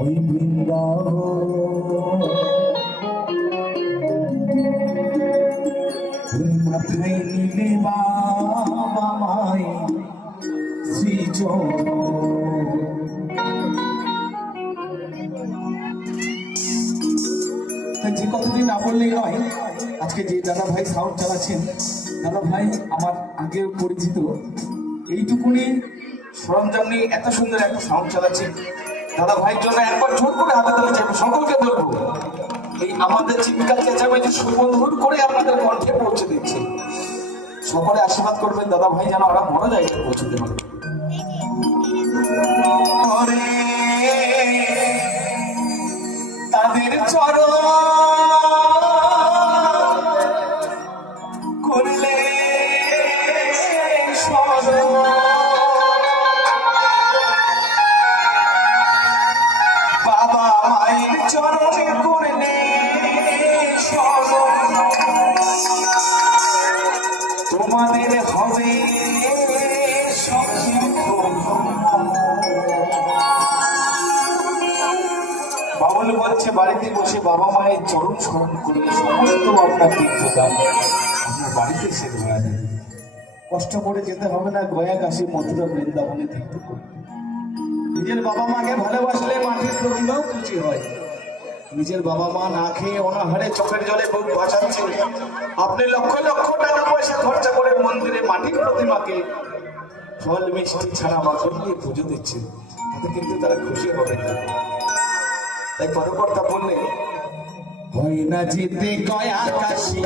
ওই বৃন্দাবন মাথায় নিলে বাবা মাই শ্রীচরণ। যে কথাটি না বললেই নয়, আজকে যে দাদা ভাই সাউন্ড চালাচ্ছেন, দাদা ভাই আমার আগে পরিচিত, এইটুকুনি সরঞ্জাম নিয়ে এত সুন্দর একটা সাউন্ড চালাচ্ছেন। দাদা ভাইয়ের জন্য একবার জোর করে হাতে তালে চাইবো, সকলকে বলবো এই আমাদের চিৎকার চেঁচামেচি সুমধুর করে আপনাদের কণ্ঠে পৌঁছে দিচ্ছে। সকলে আশীর্বাদ করবেন দাদা ভাই যেন ওরা বড় জায়গায় পৌঁছতে পারে। তাদের চরণ করলে বাবা মায়ের চরণে করলে তোমাদের হবে বাবুল বলছে বাড়িতে বসে বাবা মায়ের চরণ স্মরণ করলে সমস্ত আপনার তীর্থদান আপনার বাড়িতে সে ধরা যাবে। কষ্ট করে যেতে হবে না গয়া কাশী মথুরা বৃন্দাবনে তীর্থ করতে। নিজের বাবা মাকে ভালোবাসলে মাটির প্রতিমাও খুশি হয়। নিজের বাবা মা না খেয়ে অনাহারে চোখের জলে বুক ভাসাচ্ছে, আপনি লক্ষ লক্ষ টাকা পয়সা খরচা করে মন্দিরে মাটির প্রতিমাকে ফল মিষ্টি ছাড়া মাখন দিয়ে পুজো দিচ্ছেন, তাতে কিন্তু তারা খুশি হবে না। তাই পদকর্তা বললে হয় না যেতে গয়া কাশী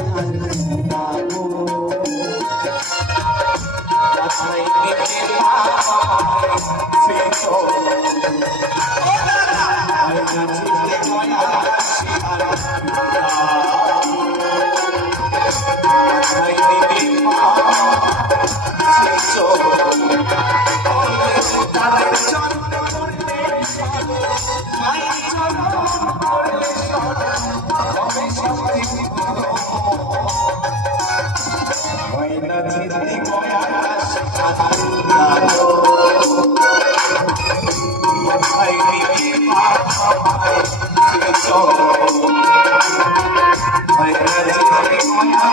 I